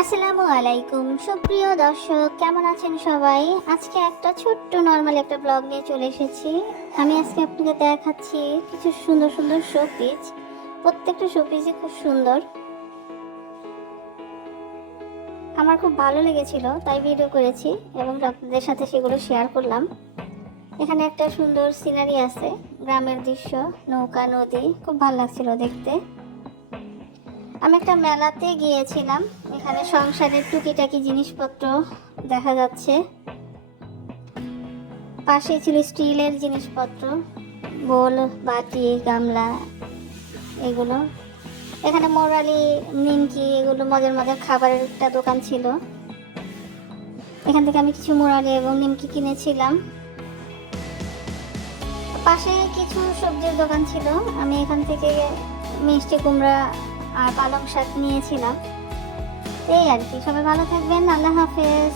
আসসালামু আলাইকুম সুপ্রিয় দর্শক, কেমন আছেন সবাই? আজকে একটা ছোট্ট নর্মাল একটা ব্লগ নিয়ে চলে এসেছি। আমি আজকে আপনাদের দেখাচ্ছি কিছু সুন্দর সুন্দর শোপিস। প্রত্যেকটা শোপিসই খুব সুন্দর, আমার খুব ভালো লেগেছিল তাই ভিডিও করেছি এবং আপনাদের সাথে সেগুলো শেয়ার করলাম। এখানে একটা সুন্দর সিনারি আছে, গ্রামের দৃশ্য, নৌকা, নদী, খুব ভালো লাগছিল দেখতে। আমি একটা মেলাতে গিয়েছিলাম, এখানে সংসারের টুকিটাকি জিনিসপত্র দেখা যাচ্ছে। পাশে ছিল স্টিলের জিনিসপত্র, বোল, বাটি, গামলা, এগুলো। এখানে মোরালি, নিমকি, এগুলো মজার মজার খাবারের একটা দোকান ছিল। এখান থেকে আমি কিছু মোরালি এবং নিমকি কিনেছিলাম। পাশে কিছু সবজির দোকান ছিল, আমি এখান থেকে মিষ্টি কুমড়া আর পালং শাক নিয়েছিলাম। এই আর কি। সবাই ভালো থাকবেন, আল্লাহ হাফেজ।